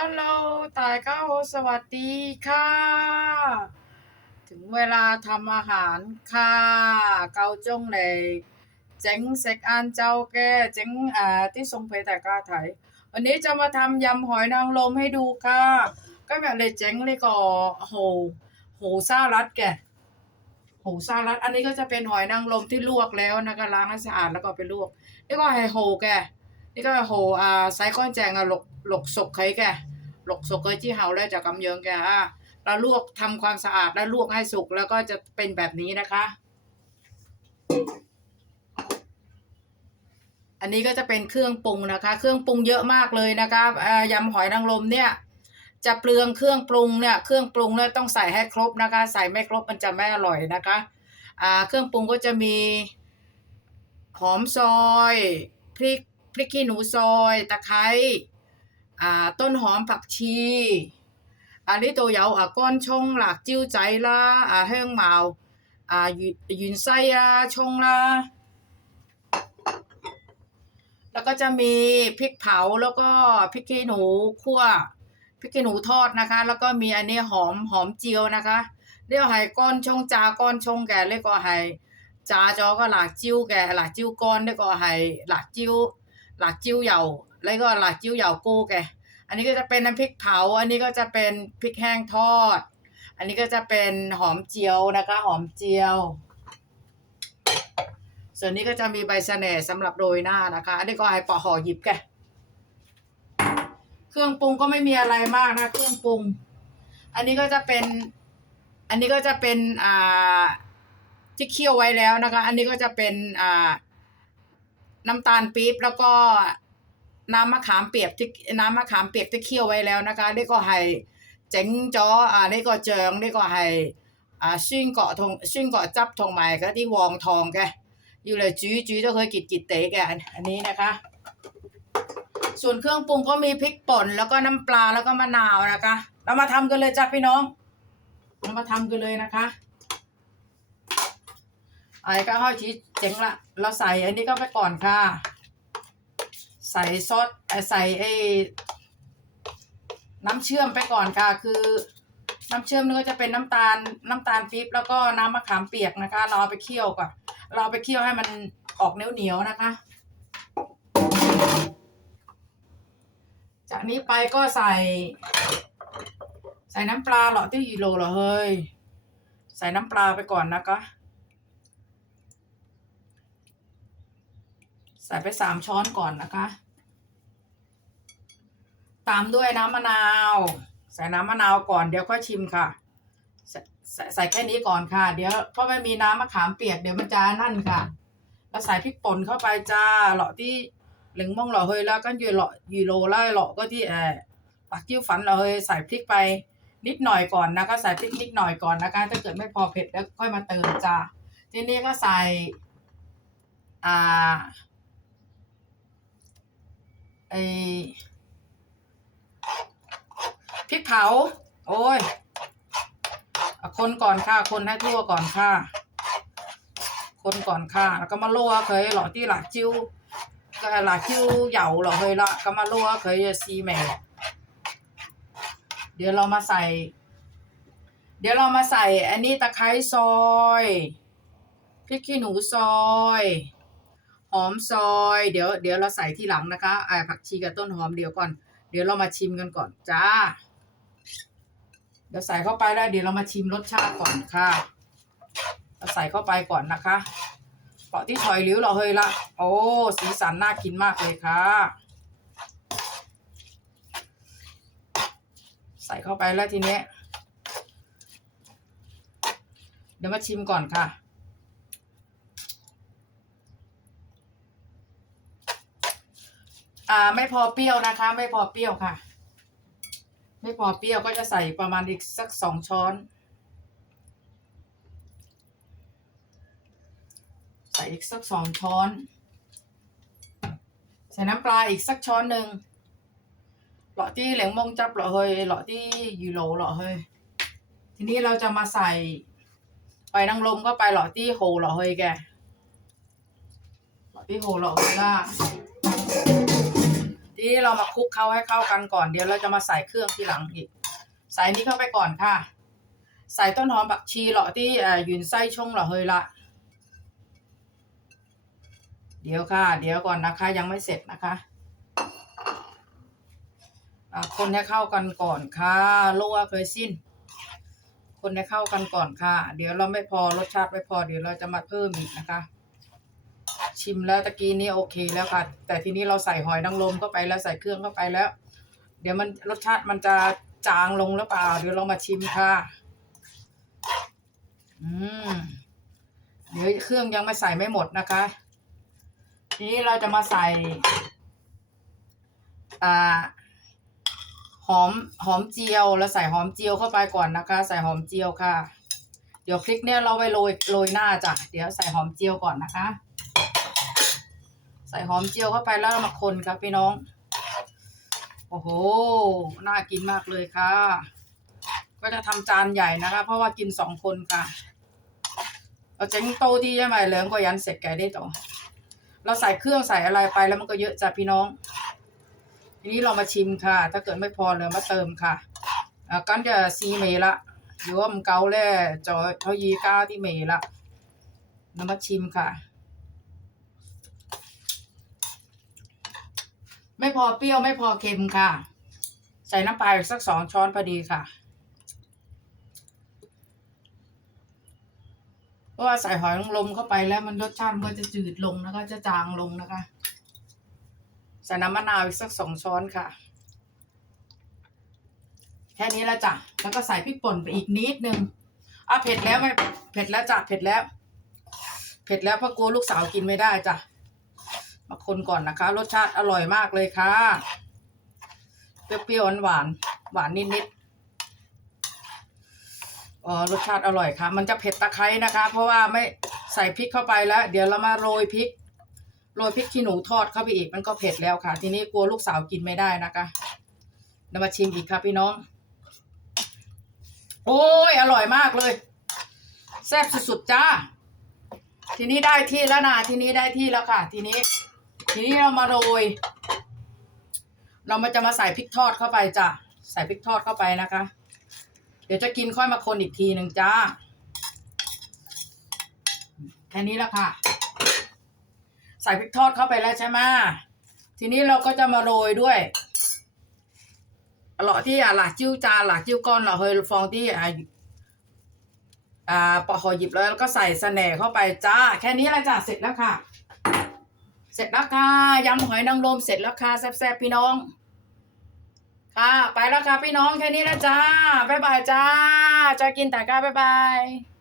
ฮัลโหลตายก้าโสวัสดีค่ะ ถึงเวลาทำอาหารค่ะ เกาจงเลยเจ๋งเซ็กอันเจ้าแก่เจ๋งอ่าที่ทรงเพแต่กาไถวันนี้จะมาทำยำหอยนางรมให้ดูค่ะ ก็แบบเลยเจ๋งเลยก็โหโหซาลัดแกโหซาลัด อันนี้ก็จะเป็นหอยนางรมที่ลวกแล้วนะคะล้างให้สะอาดแล้วก็ไปลวกนี่ก็ให้โหแกนี่ก็โหอ่าไซก้อนแจงอะหแก หลกศกเคยที่เฮาแล้วจะกำเยิงแกอะเราลวกทำความสะอาดแล้วลวกให้สุกแล้วก็จะเป็นแบบนี้นะคะ อันนี้ก็จะเป็นเครื่องปรุงนะคะ เครื่องปรุงเยอะมากเลยนะคะอ่ายำหอยนางรมเนี่ย จะเปลืองเครื่องปรุงเนี่ยเครื่องปรุงเนี่ยต้องใส่ให้ครบนะคะ ใส่ไม่ครบมันจะไม่อร่อยนะคะอ่าเครื่องปรุงก็จะมีหอมซอยพริก พริกขี้หนูซอยตะไคร้อ่าต้นหอมผักชีอันนี้ตัว有啊干葱辣椒仔啦啊香茅啊芫芫茜啊葱啦แล้วก็จะมีพริกเผาแล้วก็พริกขี้หนูคั่วพริกขี้หนูทอดนะคะ แล้วก็มีอันนี้หอมหอมเจียวนะคะเรียกให้ก้อนชงจาก้อนชงแกเรียกว่าให้炸咗个辣椒嘅辣椒干 หลักจิ้วเยาแล้วก็หลักจิ้วเยากู้แกอันนี้ก็จะเป็นน้ำพริกเผา อันนี้ก็จะเป็นพริกแห้งทอด อันนี้ก็จะเป็นหอมเจียวนะคะ หอมเจียว ส่วนนี้ก็จะมีใบเสน่ห์สำหรับโรยหน้านะคะ อันนี้ก็ให้ปอห่อหยิบแกเครื่องปรุงก็ไม่มีอะไรมากนะ เครื่องปรุง อันนี้ก็จะเป็น อันนี้ก็จะเป็นอ่าที่เคี่ยวไว้แล้วนะคะ อันนี้ก็จะเป็นอ่า น้ำตาลปี๊บแล้วก็น้ำมะขามเปียกที่น้ำมะขามเปียกที่เคี่ยวไว้แล้วนะคะได้ก็ให้เจ๋งจ้ออ่าได้ก็เจิงนี่ก็ให้อ่าซึ่งเกาะทงซึ่งเกาะจับทองใหม่ก็ที่วองทองแกอยู่เลยจื้อจื้อจะเคยกิดกิดเตะแกอันนี้นะคะ ส่วนเครื่องปรุงก็มีพริกป่นแล้วก็น้ำปลาแล้วก็มะนาวนะคะ เรามาทำกันเลยจ้ะพี่น้อง เรามาทำกันเลยนะคะ ไอ้ก็ห้อยชีเจ๋งละ เราใส่อันนี้ก็ไปก่อนค่ะ ใส่ซอสใส่ไอ้น้ำเชื่อมไปก่อนค่ะ คือน้ำเชื่อมนี่ก็จะเป็นน้ำตาลน้ำตาลปี๊บแล้วก็น้ำมะขามเปียกนะคะ เราเอาไปเคี่ยวก่อน เราเอไปเคี่ยวให้มันออกเหนียวเหนียวๆนะคะ จากนี้ไปก็ใส่ ใส่น้ำปลาเหรอที่ยูโรเหรอเฮ้ย ใส่น้ำปลาไปก่อนนะคะ ใส่ไปสามช้อนก่อนนะคะ ตามด้วยน้ำมะนาว ใส่น้ำมะนาวก่อนเดี๋ยวค่อยชิมค่ะใส่ใส่แค่นี้ก่อนค่ะ เดี๋ยวเพราะไม่มีน้ำมะขามเปียกเดี๋ยวมันจะนั่นค่ะแล้วใส่พริกป่นเข้าไปจ้าเหลาะที่หลิงมองเหลาเฮยแล้วก็ยูโรยูโรไล่เหลาะก็ที่แออปักจิ้วฝันเหลาเฮยใส่พริกไปนิดหน่อยก่อนนะคะ ใส่พริกนิดหน่อยก่อนนะคะ ถ้าเกิดไม่พอเผ็ดแล้วค่อยมาเติมจ้าทีนี้ก็ใส่อ่า ไอพริกเผา โอ้ยอคนก่อนค่ะ คนให้ทั่วก่อนค่ะ คนก่อนค่ะ แล้วก็มาลัวเคยหล่อที่หลักจิ้วก็หลักจิ้วเหยาหล่อเคยละก็มาลัวเคยซีแม่เดี๋ยวเรามาใส่ เดี๋ยวเรามาใส่ อันนี้ตะไคร้ซอยพริกขี้หนูซอย อมซอย เดี๋ยวเดี๋ยวเราใส่ที่หลังนะคะอ่าผักชีกับต้นหอมเดี๋ยวก่อน เดี๋ยวเรามาชิมกันก่อนจ้า เดี๋ยวใส่เข้าไปแล้วเดี๋ยวเรามาชิมรสชาติก่อนค่ะเราใส่เข้าไปก่อนนะคะเปาะที่ถอยริ้วเราเฮยละ โอ้สีสันน่ากินมากเลยค่ะ ใส่เข้าไปแล้วทีนี้เดี๋ยวมาชิมก่อนค่ะ อ่าไม่พอเปรี้ยวนะคะ ไม่พอเปรี้ยวค่ะ ไม่พอเปรี้ยวก็จะใส่ประมาณอีกสักสองช้อน ใส่อีกสักสองช้อน ใส่น้ำปลาอีกสักช้อนหนึ่งเหลาะที่เหลงมงจับเหลาะเฮยเหลาะที่ยูโรเหลาะเฮยทีนี้เราจะมาใส่ไปนางลมก็ไปเหลาะที่โหเหลาะเฮยแกเหลาะที่โหเหลาะเฮยล่ะ ทีนี้เรามาคลุกเข้าให้เข้ากันก่อนเดี๋ยวเราจะมาใส่เครื่องทีหลังอีก ใส่นี้เข้าไปก่อนค่ะ ใส่ต้นหอมบักชีเหลาะที่เอ่อยืนไส้ช่องเหลาะเฮยละเดี๋ยวค่ะ เดี๋ยวก่อนนะคะ ยังไม่เสร็จนะคะะคนให้เข้ากันก่อนค่ะลวกเลยสิ้น คนให้เข้ากันก่อนค่ะ เดี๋ยวเราไม่พอรสชาติไม่พอเดี๋ยวเราจะมาเพิ่มอีกนะคะ ชิมแล้วตะกี้นี้โอเคแล้วค่ะ แต่ทีนี้เราใส่หอยนางรมเข้าไปแล้วใส่เครื่องเข้าไปแล้ว เดี๋ยวมันรสชาติมันจะจางลงหรือเปล่า เดี๋ยวเรามาชิมค่ะ อืมเดี๋ยวเครื่องยังไม่ใส่ไม่หมดนะคะ ทีนี้เราจะมาใส่ อ่า หอมหอมเจียวแล้วใส่หอมเจียวเข้าไปก่อนนะคะ ใส่หอมเจียวค่ะ เดี๋ยวพริกเนี่ยเราไปโรยโรยหน้าจ้ะเดี๋ยวใส่หอมเจียวก่อนนะคะ ใส่หอมเจียวเข้าไปแล้วมาคนครับพี่น้อง โอ้โห น่ากินมากเลยค่ะ ก็จะทำจานใหญ่นะคะ เพราะว่ากินสองคนค่ะ เราเจ๊งโตที่ใช่ไหมเหลืองก็ยันเสร็จไก่ได้ต่อ เราใส่เครื่องใส่อะไรไปแล้วมันก็เยอะจ้ะพี่น้อง ทีนี้เรามาชิมค่ะ ถ้าเกิดไม่พอเลือมาเติมค่ะอะกันจะซีเมละหรือว่ามันเกาแล่จอเทายีก้าที่เมละเรามาชิมค่ะ ไม่พอเปรี้ยวไม่พอเค็มค่ะ ใส่น้ำปลาอีกสักสองช้อนพอดีค่ะ เพราะว่าใส่หอยนางรมเข้าไปแล้วมันรสชาติมันก็จะจืดลงนะคะ จะจางลงนะคะ ใส่น้ำมะนาวอีกสักสองช้อนค่ะ แค่นี้แล้วจ้ะ แล้วก็ใส่พริกป่นไปอีกนิดนึงอะเผ็ดแล้วไม่เผ็ดแล้วจ้ะเผ็ดแล้ว เผ็ดแล้วเพราะกลัวลูกสาวกินไม่ได้จ้ะ มาคนก่อนนะคะ รสชาติอร่อยมากเลยค่ะ เปรี้ยวๆหวานๆหวานนิดๆอ๋อรสชาติอร่อยค่ะ มันจะเผ็ดตะไคร้นะคะ เพราะว่าไม่ใส่พริกเข้าไปแล้ว เดี๋ยวเรามาโรยพริกโรยพริกขี้หนูทอดเข้าไปอีกมันก็เผ็ดแล้วค่ะ ทีนี้กลัวลูกสาวกินไม่ได้นะคะเรามาชิมอีกครับพี่น้อง โอ้ยอร่อยมากเลยแซ่บสุดๆจ้า ทีนี้ได้ที่แล้วนะทีนี้ได้ที่แล้วค่ะ ทีนี้ ทีนี้เรามาโรย เรามาจะมาใส่พริกทอดเข้าไปจ้ะ ใส่พริกทอดเข้าไปนะคะ เดี๋ยวจะกินค่อยมาคนอีกทีหนึ่งจ้า แค่นี้แล้วค่ะ ใส่พริกทอดเข้าไปแล้วใช่ไหมทีนี้เราก็จะมาโรยด้วยหล่อที่อะหลักจิ้วจานหลักจิ้วก้อนหล่อเฮยฟองที่อะอ่าปอหอหยิบแล้วแล้วก็ใส่สแหน่เข้าไปจ้า แค่นี้แหละจ้ะเสร็จแล้วค่ะ เสร็จแล้วค่ะยำหอยนางรมเสร็จแล้วค่ะแซ่บๆพี่น้อง ค่ะ ไปแล้วค่ะพี่น้องแค่นี้แล้วจ้าบ๊ายบายจ้าจะกินแต่ก้าบ๊ายบาย